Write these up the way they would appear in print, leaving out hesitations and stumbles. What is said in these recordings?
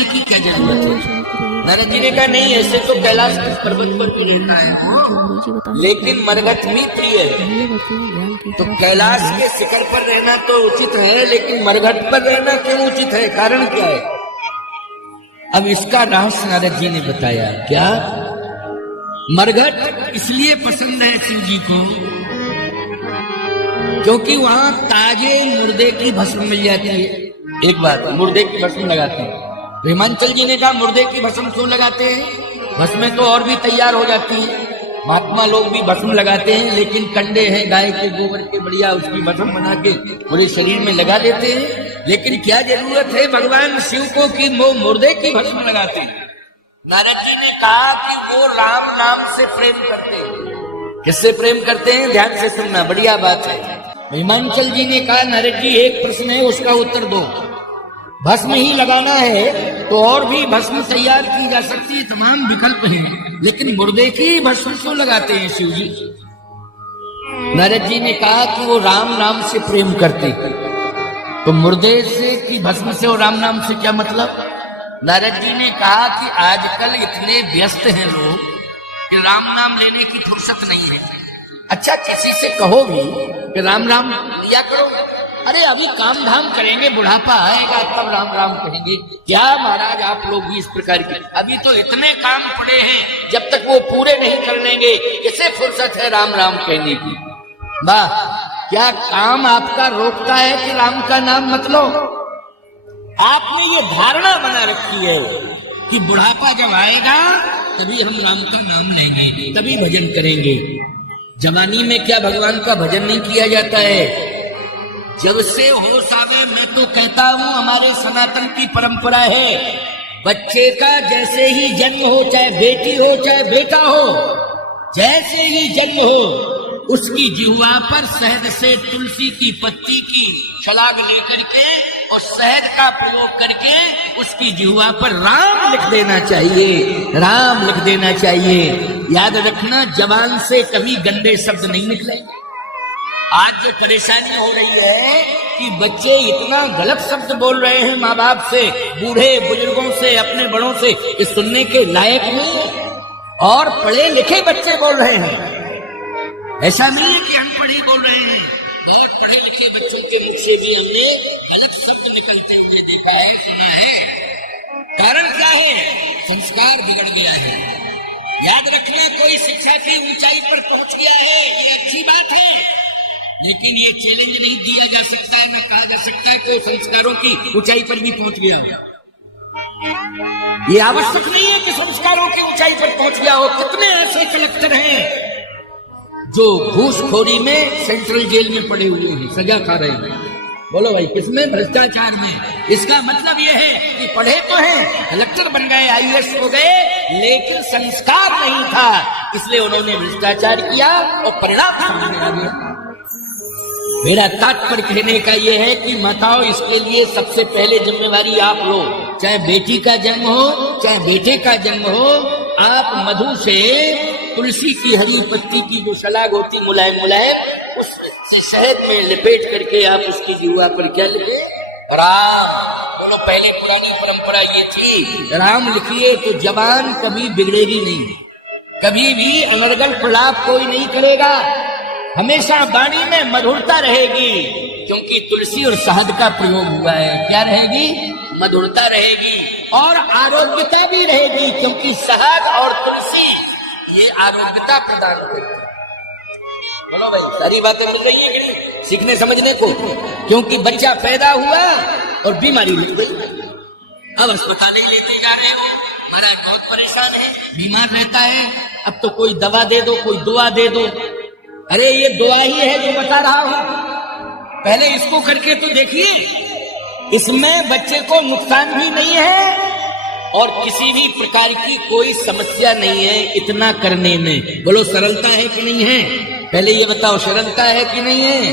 लेने की क्या जरूरत है? नारद जी ने कहा नहीं, ऐसे तो कैलाश के पर्वत पर भी रहना है, लेकिन मरघट में प्रिय है। तो कैलाश के शिखर पर रहना तो उचित है, लेकिन मरघट पर रहना क्यों उचित है? कारण क्या है? अब इसका रहस्य नारद जी ने बताया। क्या? मरघट इसलिए पसंद है शिव जी को क्योंकि वहां ताजे मुर्दे की भस्म मिल जाती है। एक बात, मुर्दे की भस्म लगाते हैं। हिमांचल जी ने कहा मुर्दे की भस्म क्यों लगाते हैं? भस्में तो और भी तैयार हो जाती हैं, महात्मा लोग भी भस्म लगाते हैं, लेकिन कंडे हैं गाय के गोबर के, बढ़िया उसकी भस्म बना के पूरे शरीर में लगा देते हैं। लेकिन क्या जरूरत है भगवान शिव को कि वो मुर्दे की भस्म लगाते हैं? नारद जी ने कहा कि वो राम नाम से प्रेम करते हैं। किससे प्रेम करते हैं? ध्यान से सुनना, बढ़िया बात है। हिमांचल जी ने कहा नारद जी एक प्रश्न है, उसका उत्तर दो। भस्म ही लगाना है तो और भी भस्म तैयार की जा सकती है, तमाम विकल्प हैं, लेकिन मुर्दे की भस्म क्यों लगाते हैं शिव जी? नारद जी ने कहा कि वो राम नाम से प्रेम करते। तो मुर्दे से की भस्म से और राम नाम से क्या मतलब? नारद जी ने कहा कि आजकल इतने व्यस्त हैं लोग कि राम नाम लेने की फुर्सत नहीं है। अच्छा, किसी से कहो भी कि राम राम लिया करो, अरे अभी काम धाम करेंगे, बुढ़ापा आएगा तब राम राम कहेंगे। क्या महाराज आप लोग भी इस प्रकार के? अभी तो इतने काम पड़े हैं, जब तक वो पूरे नहीं कर लेंगे किसे फुर्सत है राम राम कहने की? वाह, क्या काम आपका रोकता है कि राम का नाम मत लो? आपने ये धारणा बना रखी है कि बुढ़ापा जब आएगा तभी हम राम का नाम लेंगे, तभी भजन करेंगे। जवानी में क्या भगवान का भजन नहीं किया जाता है? जब से होश आवे, मैं तो कहता हूं हमारे सनातन की परंपरा है, बच्चे का जैसे ही जन्म हो, चाहे बेटी हो चाहे बेटा हो, जैसे ही जन्म हो उसकी जिह्वा पर शहद से तुलसी की पत्ती की छलाग लेकर के और शहद का प्रयोग करके उसकी जिह्वा पर राम लिख देना चाहिए, राम लिख देना चाहिए। याद रखना, जबान से कभी गंदे शब्द नहीं निकलेंगे। आज जो परेशानी हो रही है कि बच्चे इतना गलत शब्द बोल रहे हैं माँ बाप से, बूढ़े बुजुर्गों से, अपने बड़ों से, ये सुनने के लायक नहीं है। और पढ़े लिखे बच्चे बोल रहे हैं, ऐसा नहीं है कि अनपढ़ ही बोल रहे हैं। बहुत पढ़े लिखे बच्चों के मुख से भी हमने गलत शब्द निकलते हुए देखा है, सुना है। कारण क्या है? संस्कार बिगड़ गया है। याद रखना, कोई शिक्षा की ऊंचाई पर पहुंच गया है, ये अच्छी बात है, लेकिन ये चैलेंज नहीं दिया जा सकता है, न कहा जा सकता है कि वो संस्कारों की ऊंचाई पर भी पहुंच गया। ये आवश्यक नहीं है कि संस्कारों की ऊंचाई पर पहुंच गया हो। कितने ऐसे कलेक्टर हैं जो घूसखोरी में सेंट्रल जेल में पड़े हुए हैं, सजा खा रहे हैं। बोलो भाई, किसमें? भ्रष्टाचार में। इसका मतलब यह है कि पढ़े तो हैं, कलेक्टर बन गए, IAS हो गए, लेकिन संस्कार नहीं था, इसलिए उन्होंने भ्रष्टाचार किया और परिणाम सामने आ गया। मेरा तात्पर्य कहने का यह है कि माताओं, इसके लिए सबसे पहले जिम्मेवारी आप लो। चाहे बेटी का जन्म हो चाहे बेटे का जन्म हो, आप मधु से तुलसी की हरी पत्ती की जो शलाग होती मुलायम मुलायम, उस शहद में लिपेट करके आप उसकी जिह्वा पर क्या लिखे? राम। बोलो, पहले पुरानी परंपरा ये थी, राम लिखिए तो जबान कभी बिगड़ेगी नहीं, कभी भी अनर्गल प्रलाप कोई नहीं करेगा, हमेशा वाणी में मधुरता रहेगी, क्योंकि तुलसी और शहद का प्रयोग हुआ है। क्या रहेगी? मधुरता रहेगी और आरोग्यता भी रहेगी, क्योंकि शहद और तुलसी ये आरोग्यता प्रदान करती है। बोलो भाई, सारी बातें मिल रही है कि नहीं सीखने समझने को? क्योंकि बच्चा पैदा हुआ और बीमारी लग गई, अब अस्पताल ही लेते जा रहे हो, महाराज बहुत परेशान है, बीमार रहता है, अब तो कोई दवा दे दो, कोई दुआ दे दो। अरे ये दुआ ही है जो बता रहा हूं, पहले इसको करके तो देखिए, इसमें बच्चे को नुकसान भी नहीं है और किसी भी प्रकार की कोई समस्या नहीं है इतना करने में। बोलो, सरलता है कि नहीं है? पहले ये बताओ, सरलता है कि नहीं है?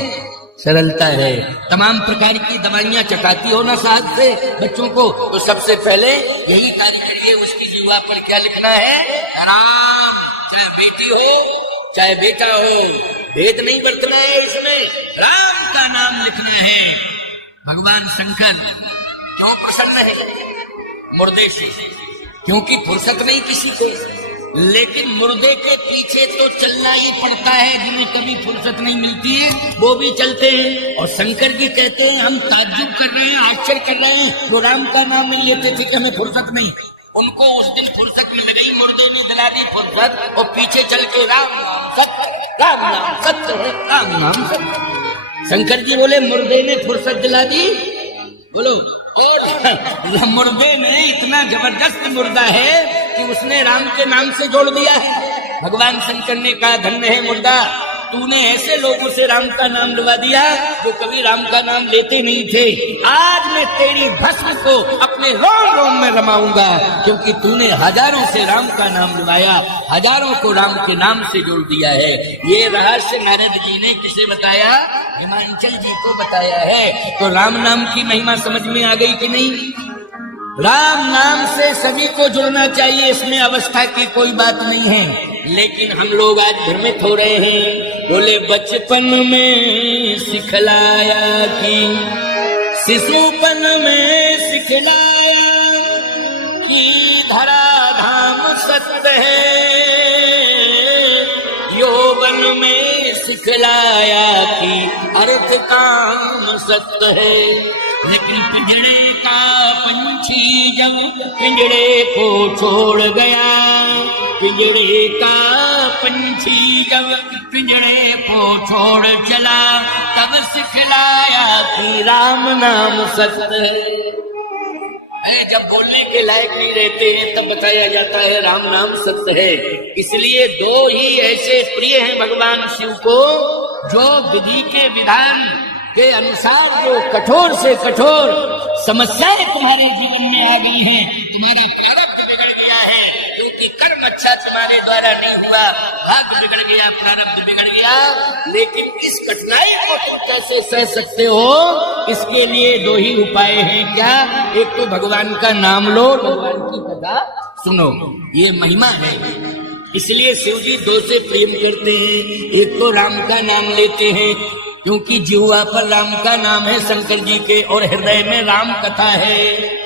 सरलता है। तमाम प्रकार की दवाइयां चटाती हो ना साथ से बच्चों को, तो सबसे पहले यही कार्य करिए, उसकी जिह्वा पर क्या लिखना है? राम। चाहे बेटी हो चाहे बेटा हो, भेद नहीं बरतना है इसमें, राम का नाम लिखना है। भगवान शंकर क्यों प्रसन्न है? मुर्दे से, क्योंकि फुर्सत नहीं किसी को। लेकिन मुर्दे के पीछे तो चलना ही पड़ता है, जिन्हें कभी फुर्सत नहीं मिलती है वो भी चलते हैं। और शंकर जी कहते हैं हम ताज्जुब कर रहे हैं, आश्चर्य कर रहे हैं, वो राम का नाम नहीं लेते थे कि हमें फुर्सत नहीं। उनको उस दिन फुर्सत मिल गई, मुर्दे ने दिला दी फुर्सत, और पीछे चल के राम नाम सत्य, राम नाम सत्य है, राम नाम सत्य। शंकर जी बोले मुर्दे ने फुर्सत दिला दी, बोलो मुर्दे ने इतना जबरदस्त मुर्दा है कि उसने राम के नाम से जोड़ दिया है। भगवान शंकर ने कहा धन्य है मुर्दा, तूने ऐसे लोगों से राम का नाम लगा दिया जो कभी राम का नाम लेते नहीं थे। आज मैं तेरी भस्म को अपने रोम रोम में रमाऊंगा, क्योंकि तूने हजारों से राम का नाम लवाया, हजारों को राम के नाम से जोड़ दिया है। ये रहस्य नारद जी ने किसे बताया? हिमांचल जी को बताया है। तो राम नाम की महिमा समझ में आ गई कि नहीं? राम नाम से सभी को जुड़ना चाहिए, इसमें अवस्था की कोई बात नहीं है। लेकिन हम लोग आज भ्रमित हो रहे हैं। बोले बचपन में सिखलाया कि शिशुपन में सिखलाया कि धरा धाम सत्य है, यौवन में सिखलाया कि अर्थ काम सत्य है। लेकिन पिंजड़े का पंछी जब पिंजड़े को छोड़ गया, पिंजड़े का पंछी जब पिंजड़े को छोड़ चला, तब सिखलाया कि राम नाम सत्य है। जब बोलने के लायक नहीं रहते हैं तब बताया जाता है राम नाम सत्य है। इसलिए दो ही ऐसे प्रिय हैं भगवान शिव को, जो विधि के विधान के अनुसार जो कठोर से कठोर समस्याएं तुम्हारे जीवन में आ गई हैं, तुम्हारा प्रारब्ध बिगड़ गया है, क्योंकि कर्म अच्छा तुम्हारे द्वारा नहीं हुआ, भाग्य बिगड़ गया, प्रारब्ध बिगड़ गया। लेकिन इस कठिनाई को तुम कैसे सह सकते हो? इसके लिए दो ही उपाय हैं। क्या? एक तो भगवान का नाम लो, भगवान की कथा सुनो, ये महिमा है। इसलिए शिव जी दो से प्रेम करते हैं। एक तो राम का नाम लेते हैं, क्योंकि जिह्वा पर राम का नाम है शंकर जी के, और हृदय में राम कथा है।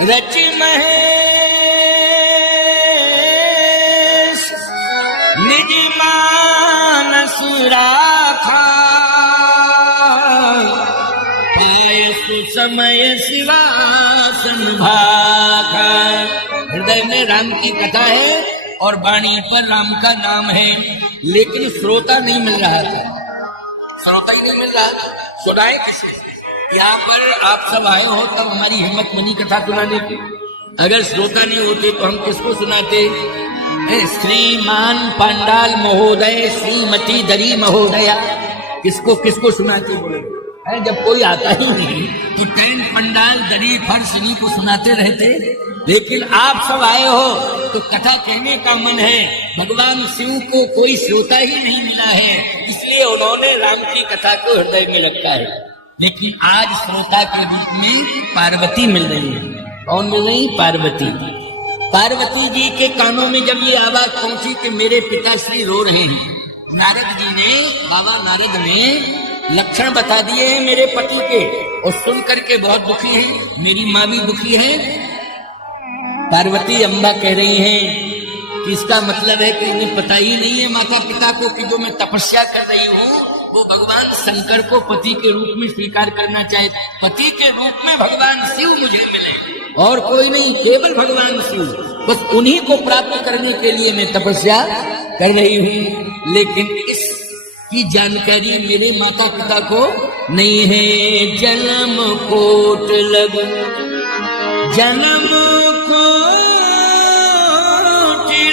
रचि महेश निज मानस राखा, पाय सुसमय शिवासन भाखा। हृदय में राम की कथा है और वाणी पर राम का नाम है, लेकिन श्रोता नहीं मिल रहा था, श्रोता ही नहीं मिल रहा था। सुनाए किसे? यहाँ पर आप सब आए हो तब हमारी हिम्मत बनी कथा सुनाने की। अगर श्रोता नहीं होते तो हम किसको सुनाते? श्रीमान पांडाल महोदय, श्रीमती दरी महोदया, किसको किसको सुनाते? बोले जब कोई आता ही नहीं तो पैन पंडाल दरी फर्श इन्हीं को सुनाते रहते। लेकिन आप सब आए हो तो कथा कहने का मन है। भगवान शिव को कोई श्रोता ही नहीं मिला है, इसलिए उन्होंने राम की कथा को हृदय में रखा है। लेकिन आज श्रोता के रूप में पार्वती मिल रही है। कौन मिल रही? पार्वती। पार्वती जी के कानों में जब ये आवाज पहुंची कि मेरे पिताश्री रो रहे हैं, नारद जी ने, बाबा नारद ने लक्षण बता दिए हैं मेरे पति के, और सुन करके बहुत दुखी हैं। मेरी माँ भी दुखी है। पार्वती अम्बा कह रही हैं कि इसका मतलब है कि इन्हें पता ही नहीं है माता पिता को कि जो मैं तपस्या कर रही हूँ वो भगवान शंकर को पति के रूप में स्वीकार करना चाहे। पति के रूप में भगवान शिव मुझे मिले, और कोई नहीं, केवल भगवान शिव। बस उन्हीं को प्राप्त करने के लिए मैं तपस्या कर रही हूँ। लेकिन इस की जानकारी मेरे माता पिता को नहीं है। जन्म कोट लग, जन्म कोट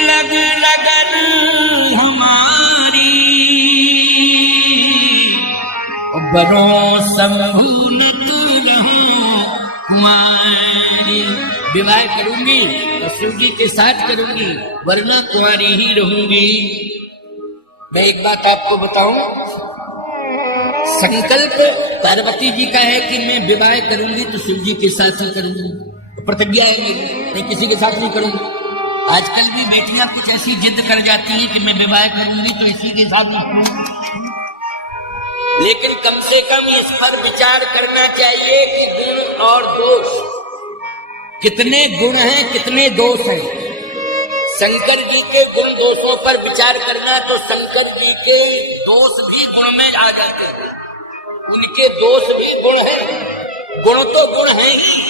लग लगन हमारी, बरों संभूनत रहूं कुंवारी। विवाह करूंगी तो शिव जी के साथ करूंगी, वरना कुंवारी ही रहूंगी। मैं एक बात आपको बताऊं, संकल्प पार्वती जी का है कि मैं विवाह करूंगी तो शिव जी के साथ ही करूंगी, प्रतिज्ञा है मेरी, मैं किसी के साथ नहीं करूंगी। आजकल भी बेटियां कुछ ऐसी जिद कर जाती हैं कि मैं विवाह करूंगी तो इसी के साथ नहीं करूंगी। लेकिन कम से कम इस पर विचार करना चाहिए कि गुण और दोष, कितने गुण हैं कितने दोष हैं। शंकर जी के गुण दोषों पर विचार करना तो शंकर जी के दोष भी गुण में आ जाते हैं, उनके दोष भी गुण हैं। गुण तो गुण है ही,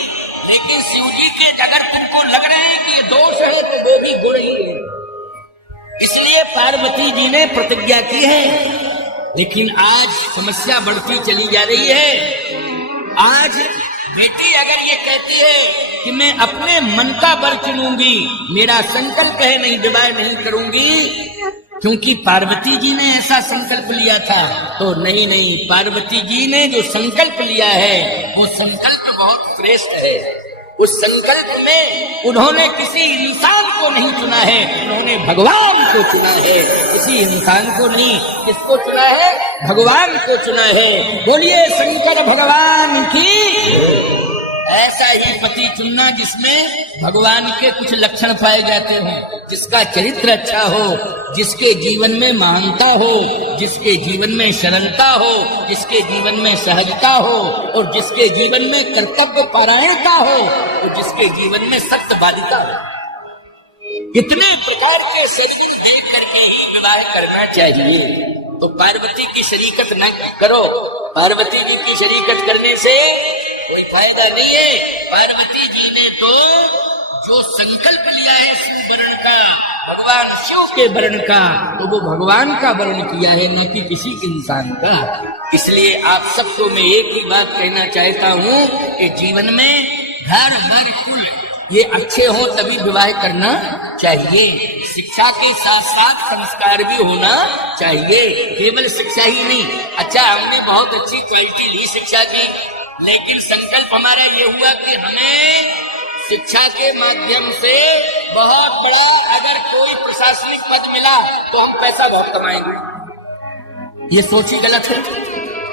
लेकिन शिव जी के अगर तुमको लग रहे हैं कि ये दोष है तो वो भी गुण ही है। इसलिए पार्वती जी ने प्रतिज्ञा की है। लेकिन आज समस्या बढ़ती चली जा रही है। आज बेटी अगर ये कहती है कि मैं अपने मन का बल चुनूंगी, मेरा संकल्प है नहीं विवाह नहीं करूंगी, क्योंकि पार्वती जी ने ऐसा संकल्प लिया था, तो नहीं, पार्वती जी ने जो संकल्प लिया है वो संकल्प बहुत श्रेष्ठ है। उस संकल्प में उन्होंने किसी इंसान को नहीं चुना है, उन्होंने भगवान को चुना है। किसी इंसान को नहीं, किसको चुना है? भगवान को चुना है। बोलिए शंकर भगवान की। ऐसा ही पति चुनना जिसमें भगवान के कुछ लक्षण पाए जाते हैं, जिसका चरित्र अच्छा हो, जिसके जीवन में महानता हो, जिसके जीवन में सरलता हो, जिसके जीवन में सहजता हो, और जिसके जीवन में कर्तव्य परायणता हो, और जिसके जीवन में सत्यवादिता हो। कितने प्रकार के शरीर देख करके ही विवाह करना चाहिए। तो पार्वती की शरीकत न करो। पार्वती जी की शरीकत करने से कोई फायदा नहीं है। पार्वती जी ने तो जो संकल्प लिया है शिव वर्ण का, भगवान शिव के वर्ण का, तो वो भगवान का वर्ण किया है, न कि किसी इंसान का। इसलिए आप सबको मैं एक ही बात कहना चाहता हूँ कि जीवन में घर वर कुल ये अच्छे हो तभी विवाह करना चाहिए। शिक्षा के साथ साथ संस्कार भी होना चाहिए, केवल शिक्षा ही नहीं। अच्छा, हमने बहुत अच्छी क्वालिटी ली शिक्षा की, लेकिन संकल्प हमारा ये हुआ कि हमें शिक्षा के माध्यम से बहुत बड़ा अगर कोई प्रशासनिक पद मिला तो हम पैसा बहुत कमाएंगे। ये सोच ही गलत है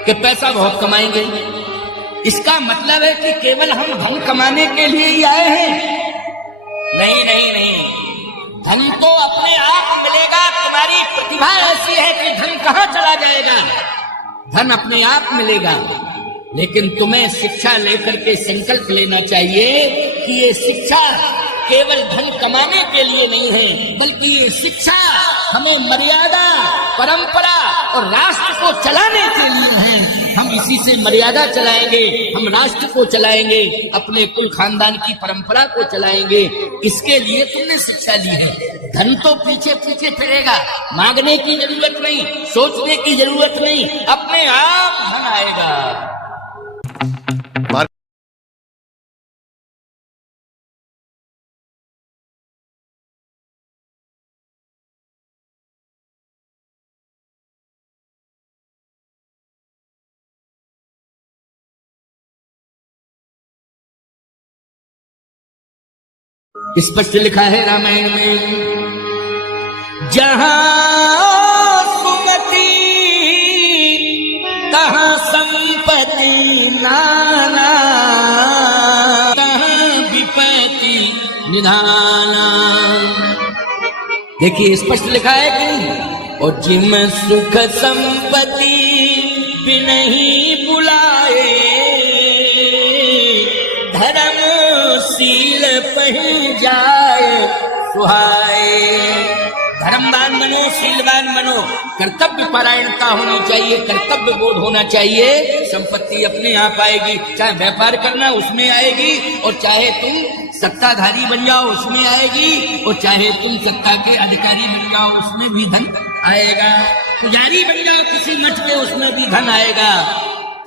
कि पैसा बहुत कमाएंगे। इसका मतलब है कि केवल हम धन कमाने के लिए ही आए हैं। नहीं, धन तो अपने आप मिलेगा। तुम्हारी प्रतिभा ऐसी है कि धन कहाँ चला जाएगा, धन अपने आप मिलेगा। लेकिन तुम्हें शिक्षा लेकर के संकल्प लेना चाहिए कि ये शिक्षा केवल धन कमाने के लिए नहीं है, बल्कि ये शिक्षा हमें मर्यादा, परंपरा और राष्ट्र को चलाने के लिए है। हम इसी से मर्यादा चलाएंगे, हम राष्ट्र को चलाएंगे, अपने कुल खानदान की परंपरा को चलाएंगे। इसके लिए तुमने शिक्षा ली है। धन तो पीछे पीछे फिरेगा, मांगने की जरूरत नहीं, सोचने की जरूरत नहीं, अपने आप धन आएगा। स्पष्ट लिखा है रामायण में, जहां सुमति तहां संपत्ति नाना, तहां विपत्ति निधाना। देखिए स्पष्ट लिखा है कि और जिम सुख संपत्ति भी नहीं बुलाए, धर्मशील पह जाए सुहाए। धर्मवान बनो, शीलवान बनो, कर्तव्य परायणता होनी चाहिए, कर्तव्य बोध होना चाहिए। संपत्ति अपने आप आएगी, चाहे व्यापार करना उसमें आएगी, और चाहे तुम सत्ताधारी बन जाओ उसमें आएगी, और चाहे तुम सत्ता के अधिकारी बन जाओ उसमें भी धन आएगा। पुजारी बन जाओ किसी मठ में उसमें भी धन आएगा।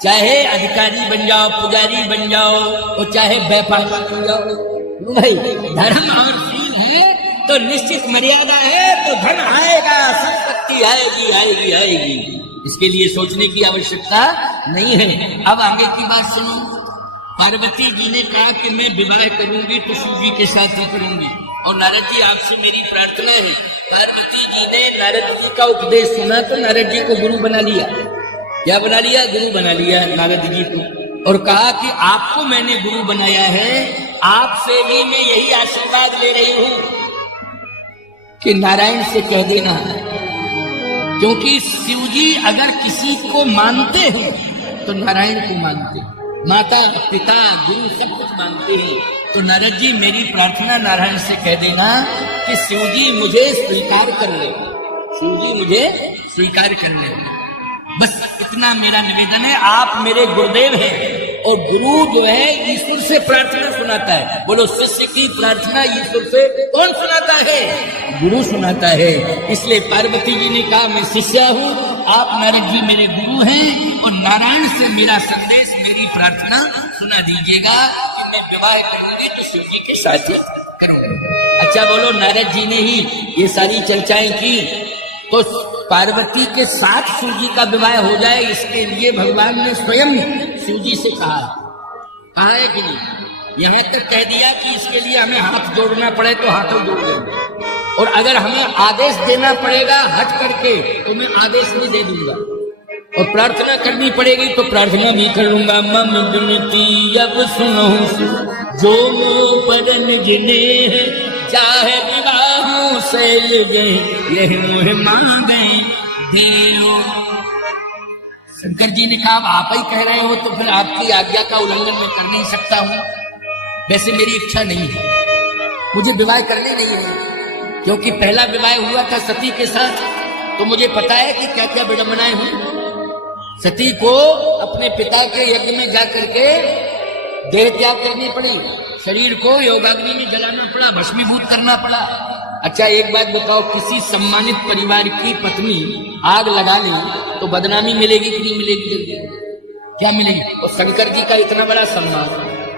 चाहे अधिकारी बन जाओ, पुजारी बन जाओ, और चाहे व्यापार बन जाओ। भाई धर्म और शील है तो निश्चित मर्यादा है तो धन आएगा, संपत्ति आएगी। इसके लिए सोचने की आवश्यकता नहीं है। अब आगे की बात सुनो। पार्वती जी ने कहा कि मैं विवाह करूंगी तो शिव जी के साथ ही करूंगी, और नारद जी आपसे मेरी प्रार्थना है। पार्वती जी ने नारद जी का उपदेश सुना तो नारद जी को गुरु बना लिया। क्या बना लिया? गुरु बना लिया नारद जी को, और कहा कि आपको मैंने गुरु बनाया है, आपसे भी मैं यही आशीर्वाद ले रही हूं कि नारायण से कह देना क्योंकि शिव जी अगर किसी को मानते हैं तो नारायण को मानते हैं, माता पिता गुरु सब कुछ मानते हैं। तो नारद जी मेरी प्रार्थना नारायण से कह देना कि शिव जी मुझे स्वीकार कर ले, शिव जी मुझे स्वीकार कर ले। बस इतना मेरा निवेदन है। आप मेरे गुरुदेव हैं और गुरु जो है ईश्वर से प्रार्थना सुनाता है। बोलो, शिष्य की प्रार्थना ईश्वर से कौन सुनाता है? गुरु सुनाता है। इसलिए पार्वती जी ने कहा मैं शिष्या हूँ, आप नारद जी मेरे गुरु हैं और नारायण से मेरा संदेश मेरी प्रार्थना सुना दीजिएगा। मैं विवाह करूंगी तो शिव जी के साथ ही करूंगा। अच्छा बोलो, नारद जी ने ही ये सारी चर्चाएं की तो पार्वती के साथ शिव जी का विवाह हो जाए, इसके लिए भगवान ने स्वयं शिव जी से कहा है कि नहीं? यहां तक कह दिया कि इसके लिए हमें हाथ जोड़ना पड़े तो हाथों जोड़ देंगे, और अगर हमें आदेश देना पड़ेगा हट करके तो मैं आदेश भी दे दूंगा, और प्रार्थना करनी पड़ेगी तो प्रार्थना भी कर लूंगा। मम विनती अब सुनो जो मुँह पर निज नेह, चाहे विवाहों से लगे यही मुझे मांगे देओ। शंकर जी ने कहा आप ही कह रहे हो तो फिर आपकी आज्ञा का उल्लंघन मैं कर नहीं सकता हूँ। वैसे मेरी इच्छा नहीं है, मुझे विवाह करने नहीं है, क्योंकि पहला विवाह हुआ था सती के साथ, तो मुझे पता है कि क्या क्या विडंबनाएं हुई। सती को अपने पिता के यज्ञ में जाकर के देह त्याग करनी पड़ी, शरीर को योगाग्नि में जलाना पड़ा, भस्मीभूत करना पड़ा। अच्छा एक बात बताओ, किसी सम्मानित परिवार की पत्नी आग लगा ली तो बदनामी मिलेगी कि नहीं मिलेगी? जल्दी क्या मिलेगी? और शंकर जी का इतना बड़ा सम्मान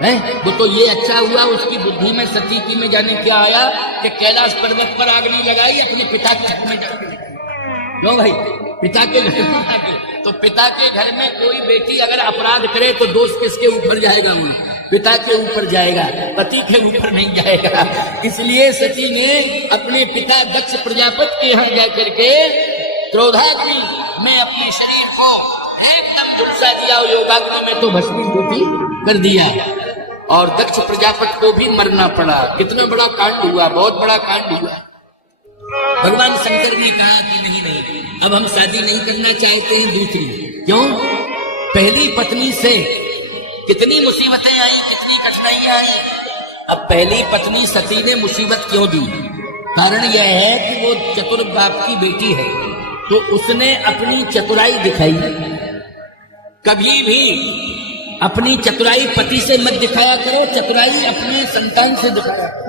है, वो तो ये अच्छा हुआ उसकी बुद्धि में सती की में जाने क्या आया कि कैलाश पर्वत पर आग नहीं लगाई, अपने पिता के घर में जाकर। क्यों भाई? पिता के घर में जाके, तो पिता के घर में कोई बेटी अगर अपराध करे तो दोष किसके ऊपर जाएगा? वो पिता के ऊपर जाएगा, पति के ऊपर नहीं जाएगा। इसलिए सती ने अपने पिता दक्ष प्रजापति के यहाँ जाकर के क्रोधाग्नि में अपने शरीर को एकदम झुलसा दिया और योगाग्नि में तो भस्मीभूत कर दिया, और दक्ष प्रजापति को भी मरना पड़ा। कितना बड़ा कांड हुआ, बहुत बड़ा कांड हुआ। भगवान शंकर ने कहा कि नहीं नहीं, अब हम शादी नहीं करना चाहते हैं दूसरी। क्यों? पहली पत्नी से कितनी मुसीबतें आई, कितनी कठिनाइयां आई। अब पहली पत्नी सती ने मुसीबत क्यों दी? कारण यह है कि वो चतुर बाप की बेटी है, तो उसने अपनी चतुराई दिखाई। कभी भी अपनी चतुराई पति से मत दिखाया करो, चतुराई अपने संतान से दिखाया करो।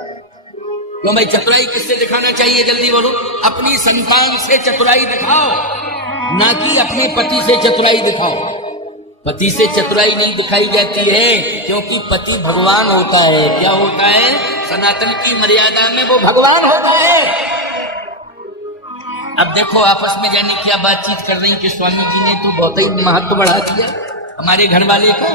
क्यों भाई? चतुराई किससे दिखाना चाहिए? जल्दी बोलो। अपनी संतान से चतुराई दिखाओ, ना कि अपने पति से चतुराई दिखाओ। पति से चतुराई नहीं दिखाई जाती है, क्योंकि पति भगवान होता है। क्या होता है? सनातन की मर्यादा में वो भगवान होता है। अब देखो आपस में जाने क्या बातचीत कर रही कि स्वामी जी ने तो बहुत ही महत्व बढ़ा दिया हमारे घर वाले को,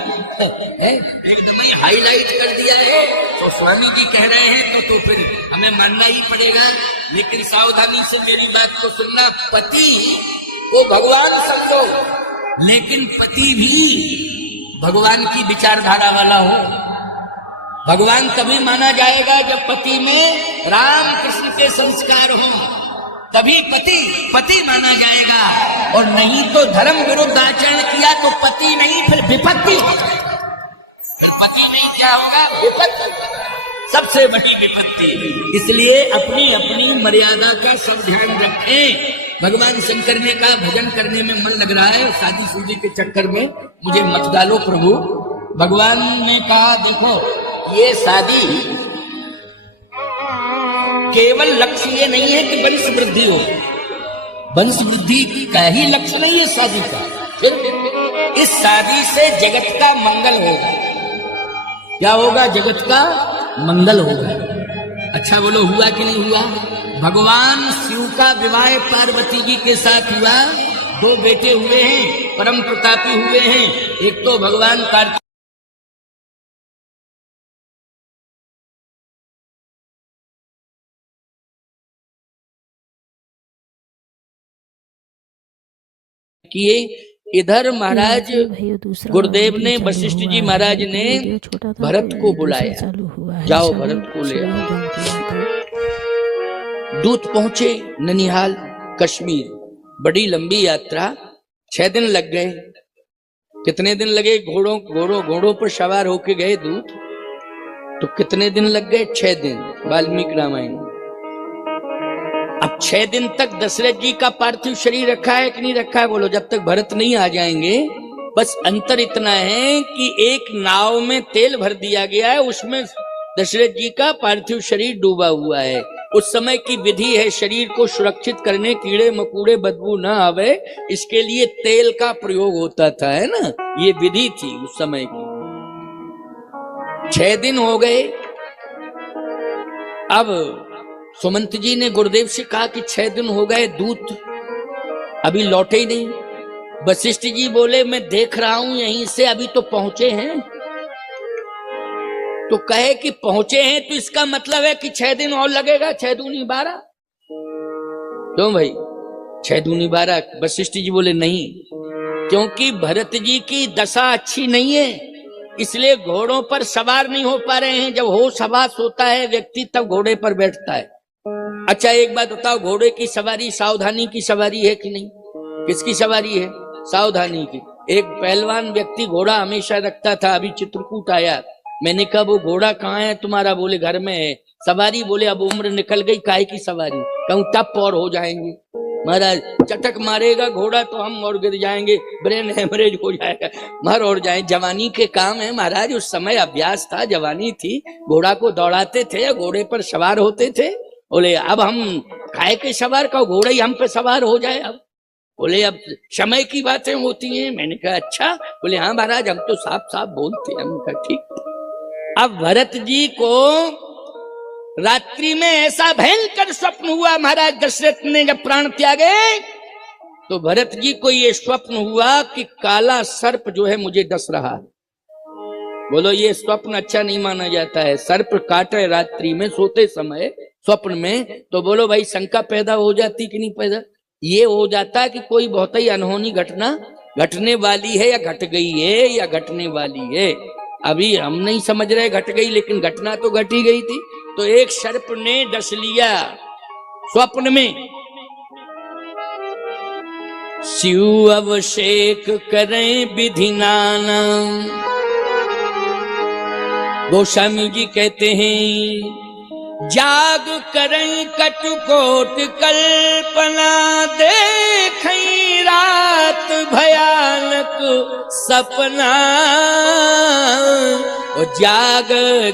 एकदम ही हाईलाइट कर दिया है। तो स्वामी जी कह रहे हैं तो फिर हमें मानना ही पड़ेगा। लेकिन सावधानी से मेरी बात को सुनना। पति वो भगवान समझो, लेकिन पति भी भगवान की विचारधारा वाला हो। भगवान तभी माना जाएगा जब पति में राम कृष्ण के संस्कार हो, तभी पति माना जाएगा। और नहीं तो धर्म विरुद्ध आचरण किया तो पति नहीं, फिर विपत्ति। पति नहीं क्या होगा? विपत्ति, सबसे बड़ी विपत्ति। इसलिए अपनी अपनी मर्यादा का सब ध्यान रखें। भगवान शंकर ने कहा भजन करने में मन लग रहा है, शादी शुदी के चक्कर में मुझे मत डालो प्रभु। भगवान ने कहा देखो ये शादी केवल लक्ष्य ये नहीं है कि वंश वृद्धि हो, वंश वृद्धि का ही लक्ष्य नहीं है शादी का। फिर इस शादी से जगत का मंगल होगा। क्या होगा? जगत का मंगल होगा। अच्छा बोलो, हुआ कि नहीं हुआ? भगवान शिव का विवाह पार्वती जी के साथ हुआ। 2 बेटे हुए हैं, परम प्रतापी हुए हैं। एक तो भगवान कार्तिक किए। इधर महाराज गुरुदेव ने, वशिष्ठ जी महाराज ने भरत को बुलाया, जाओ भरत को ले आओ। दूत पहुंचे ननिहाल कश्मीर। बड़ी लंबी यात्रा, 6 दिन लग गए। कितने दिन लगे? घोड़ों पर सवार होके गए दूत, तो कितने दिन लग गए? 6 दिन। वाल्मीकि रामायण। अब 6 दिन तक दशरथ जी का पार्थिव शरीर रखा है कि नहीं रखा है? बोलो। जब तक भरत नहीं आ जाएंगे। बस अंतर इतना है कि एक नाव में तेल भर दिया गया है, उसमें दशरथ जी का पार्थिव शरीर डूबा हुआ है। उस समय की विधि है शरीर को सुरक्षित करने, कीड़े मकोड़े बदबू ना आवे, इसके लिए तेल का प्रयोग होता था, है ना? ये विधि थी उस समय की। 6 दिन हो गए। अब सुमंत जी ने गुरुदेव से कहा कि 6 दिन हो गए, दूत अभी लौटे ही नहीं। वशिष्ठ जी बोले मैं देख रहा हूं यहीं से अभी तो पहुंचे हैं। तो कहे कि पहुंचे हैं तो इसका मतलब है कि 6 दिन और लगेगा। 6 दूनी 12। क्यों भाई? 6 दूनी 12। वशिष्ठ जी बोले नहीं, क्योंकि भरत जी की दशा अच्छी नहीं है, इसलिए घोड़ों पर सवार नहीं हो पा रहे हैं। जब होश हवास होता है व्यक्ति तब घोड़े पर बैठता है। अच्छा एक बात बताओ, घोड़े की सवारी सावधानी की सवारी है कि नहीं? किसकी सवारी है? सावधानी की। एक पहलवान व्यक्ति घोड़ा हमेशा रखता था। अभी चित्रकूट आया, मैंने कहा वो घोड़ा कहाँ है तुम्हारा? बोले घर में है। सवारी? बोले अब उम्र निकल गई, काहे की सवारी? कहूं टप और हो जाएंगे। महाराज चटक मारेगा घोड़ा तो हम और गिर जाएंगे, ब्रेन हेमरेज हो जाएगा, मर और जाए। जवानी के काम है महाराज, उस समय अभ्यास था, जवानी थी, घोड़ा को दौड़ाते थे, घोड़े पर सवार होते थे। बोले अब हम काहे के सवार का, घोड़ा ही हम पे सवार हो जाए। अब बोले अब समय की बातें होती हैं। मैंने कहा अच्छा। बोले हाँ महाराज हम तो साफ साफ बोलते हैं। हमने कहा ठीक। अब भरत जी को रात्रि में ऐसा भयंकर स्वप्न हुआ, महाराज दशरथ ने जब प्राण त्यागे तो भरत जी को ये स्वप्न हुआ कि काला सर्प जो है मुझे डस रहा है। बोलो ये स्वप्न अच्छा नहीं माना जाता है। सर्प काटे रात्रि में सोते समय स्वप्न में, तो बोलो भाई शंका पैदा हो जाती कि नहीं पैदा? ये हो जाता कि कोई बहुत ही अनहोनी घटना घटने वाली है, या घट गई है, या घटने वाली है। अभी हम नहीं समझ रहे घट गई, लेकिन घटना तो घट ही गई थी। तो एक सर्प ने डस लिया स्वप्न में। शिव अभिषेक करें विधि नाना। गोस्वामी जी कहते हैं जाग करें कटुकोट कल्पना, देखें रात भयानक सपना। और जाग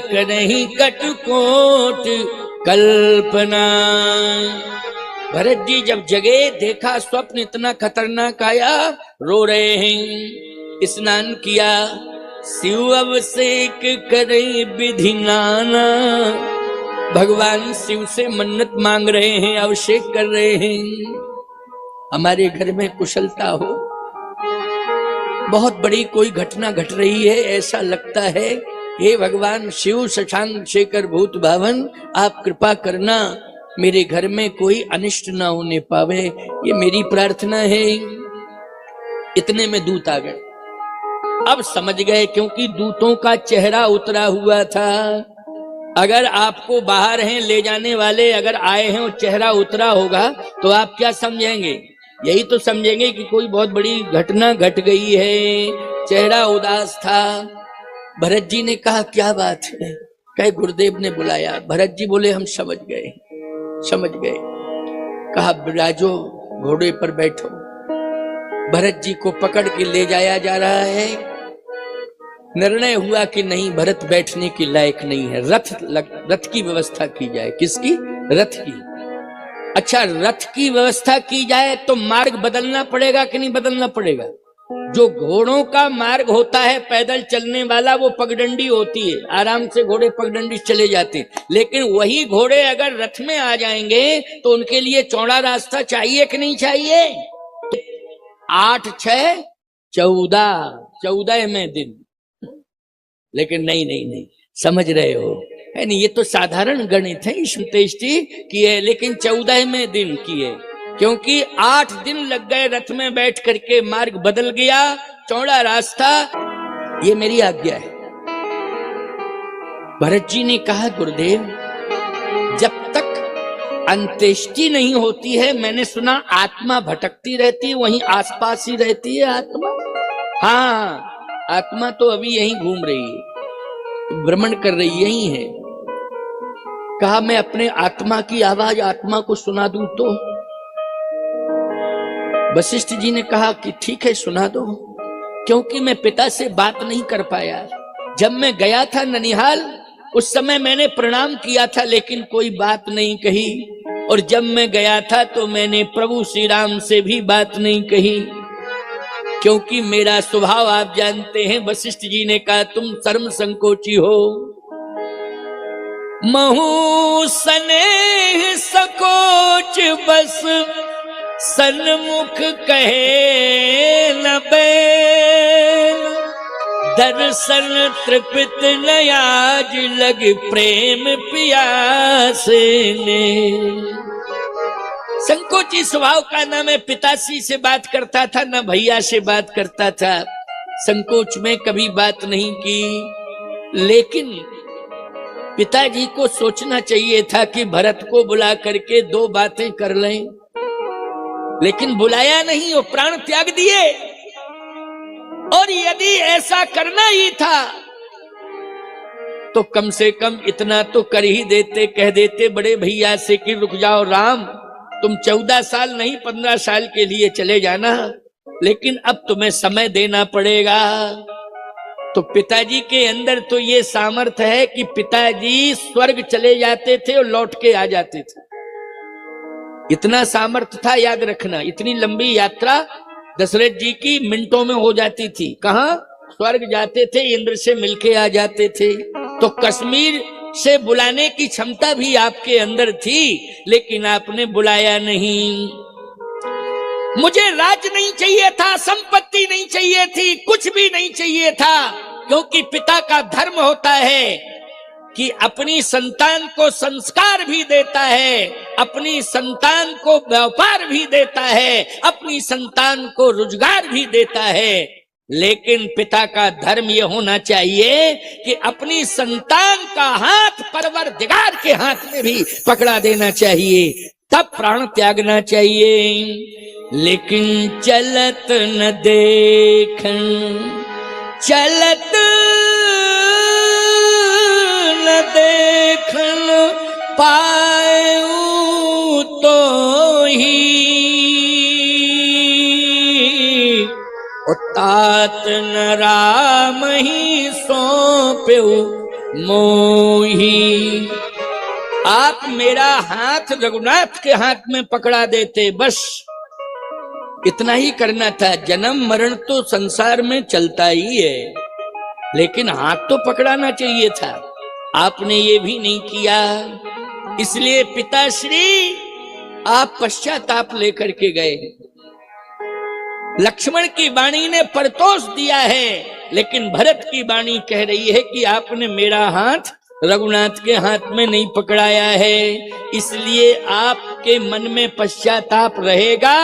करें कटुकोट कल्पना। भरत जी जब जगे देखा स्वप्न इतना खतरनाक आया, रो रहे हैं। स्नान किया, शिव अभिषेक करे विधि नाना। भगवान शिव से मन्नत मांग रहे हैं, अभिषेक कर रहे हैं। हमारे घर में कुशलता हो, बहुत बड़ी कोई घटना घट रही है, ऐसा लगता है हे भगवान शिव शशांक शेखर भूत भावन, आप कृपा करना मेरे घर में कोई अनिष्ट ना होने पावे, ये मेरी प्रार्थना है। इतने में दूत आ गए। अब समझ गए, क्योंकि दूतों का चेहरा उतरा हुआ था। अगर आपको बाहर हैं ले जाने वाले, अगर आए हैं और चेहरा उतरा होगा तो आप क्या समझेंगे? यही तो समझेंगे कि कोई बहुत बड़ी घटना घट गई है। चेहरा उदास था। भरत जी ने कहा क्या बात है? कहे गुरुदेव ने बुलाया। भरत जी बोले हम समझ गए, समझ गए। कहा विराजो, घोड़े पर बैठो। भरत जी को पकड़ के ले जाया जा रहा है। निर्णय हुआ कि नहीं, भरत बैठने के लायक नहीं है, रथ की व्यवस्था की जाए। किसकी? रथ की। अच्छा रथ की व्यवस्था की जाए तो मार्ग बदलना पड़ेगा कि नहीं बदलना पड़ेगा? जो घोड़ों का मार्ग होता है पैदल चलने वाला, वो पगडंडी होती है, आराम से घोड़े पगडंडी चले जाते हैं। लेकिन वही घोड़े अगर रथ में आ जाएंगे तो उनके लिए चौड़ा रास्ता चाहिए कि नहीं चाहिए? 8 6 14 दिन। लेकिन नहीं समझ रहे हो है नहीं, ये तो साधारण गणित है, संतेष्टि की है, लेकिन 14वें दिन की है, क्योंकि 8 दिन लग गए रथ में बैठ करके, मार्ग बदल गया, चौड़ा रास्ता। ये मेरी आज्ञा है। भरत जी ने कहा गुरुदेव जब तक अंत्येष्टि नहीं होती है। मैंने सुना आत्मा भटकती रहती है, वहीं आसपास ही रहती है आत्मा। हाँ, आत्मा तो अभी यहीं घूम रही है, भ्रमण कर रही यही है। कहा मैं अपने आत्मा की आवाज आत्मा को सुना दूं तो? वशिष्ठ जी ने कहा कि ठीक है सुना दो, क्योंकि मैं पिता से बात नहीं कर पाया। जब मैं गया था ननिहाल, उस समय मैंने प्रणाम किया था, लेकिन कोई बात नहीं कही। और जब मैं गया था तो मैंने प्रभु श्री राम से भी बात नहीं कही, क्योंकि मेरा स्वभाव आप जानते हैं। वशिष्ठ जी ने कहा तुम शर्म संकोची हो। महु स्नेह सकोच बस सन्मुख कहे न बैल, दर्शन तृपित नयाज लग प्रेम पियासे ने। संकोची स्वभाव का न मैं पिताश्री से बात करता था, न भैया से बात करता था। संकोच में कभी बात नहीं की। लेकिन पिताजी को सोचना चाहिए था कि भरत को बुला करके दो बातें कर लें, लेकिन बुलाया नहीं, वो प्राण त्याग दिए। और यदि ऐसा करना ही था तो कम से कम इतना तो कर ही देते, कह देते बड़े भैया से कि रुक जाओ राम, तुम 14 साल नहीं 15 साल के लिए चले जाना, लेकिन अब तुम्हें समय देना पड़ेगा। तो पिताजी के अंदर तो ये सामर्थ्य है कि पिताजी स्वर्ग चले जाते थे और लौट के आ जाते थे। इतना सामर्थ्य था, याद रखना। इतनी लंबी यात्रा दशरथ जी की मिनटों में हो जाती थी। कहां? स्वर्ग जाते थे, इंद्र से मिलके आ जाते थे। तो कश्मीर से बुलाने की क्षमता भी आपके अंदर थी, लेकिन आपने बुलाया नहीं। मुझे राज नहीं चाहिए था, संपत्ति नहीं चाहिए थी, कुछ भी नहीं चाहिए था, क्योंकि पिता का धर्म होता है कि अपनी संतान को संस्कार भी देता है, अपनी संतान को व्यापार भी देता है, अपनी संतान को रोजगार भी देता है। लेकिन पिता का धर्म यह होना चाहिए कि अपनी संतान का हाथ परवरदिगार के हाथ में भी पकड़ा देना चाहिए, तब प्राण त्यागना चाहिए। लेकिन चलत न देखन, चलत न देखन पाऊं तो ही, तात न राम ही सौंप्यो मोही। आप मेरा हाथ रघुनाथ के हाथ में पकड़ा देते, बस इतना ही करना था। जन्म मरण तो संसार में चलता ही है, लेकिन हाथ तो पकड़ाना चाहिए था। आपने ये भी नहीं किया। इसलिए पिताश्री आप पश्चाताप लेकर के गए। लक्ष्मण की वाणी ने परतोष दिया है, लेकिन भरत की वाणी कह रही है कि आपने मेरा हाथ रघुनाथ के हाथ में नहीं पकड़ाया है। इसलिए आपके मन में पश्चाताप रहेगा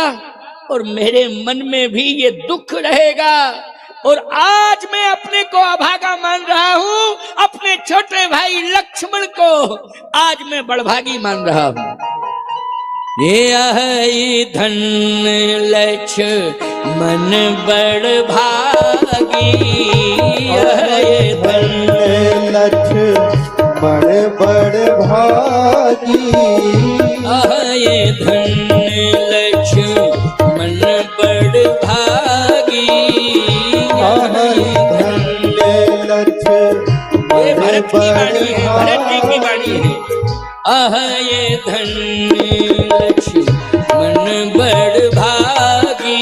और मेरे मन में भी ये दुख रहेगा। और आज मैं अपने को अभागा मान रहा हूं, अपने छोटे भाई लक्ष्मण को आज मैं बड़भागी मान रहा हूं। ये धन लक्ष्मण बड़ भागी, ये धन लक्ष्मण बड़ भागी, ये धन लक्ष्मण बड़ भागी, धन लक्ष्मण ये भरत की वाणी है, भरत जी की वाणी है। ये धन लक्ष्मण बड़ भागी,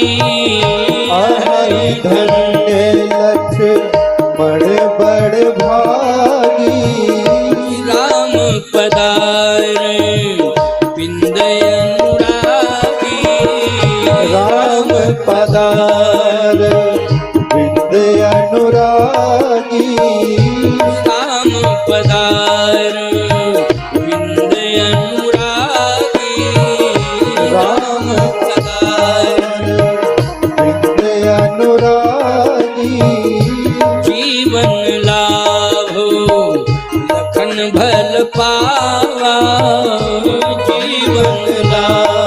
धन लक्ष्मण बड़ भागी। राम पदार बिंद अनुरागी, राम पदार बिंद अनुरागी, राम पदार बिंद अनुरागी, राम पदार बिंद अनुरागी। जीवन लाभो लखन भल पावा, जीवन जीवन लाए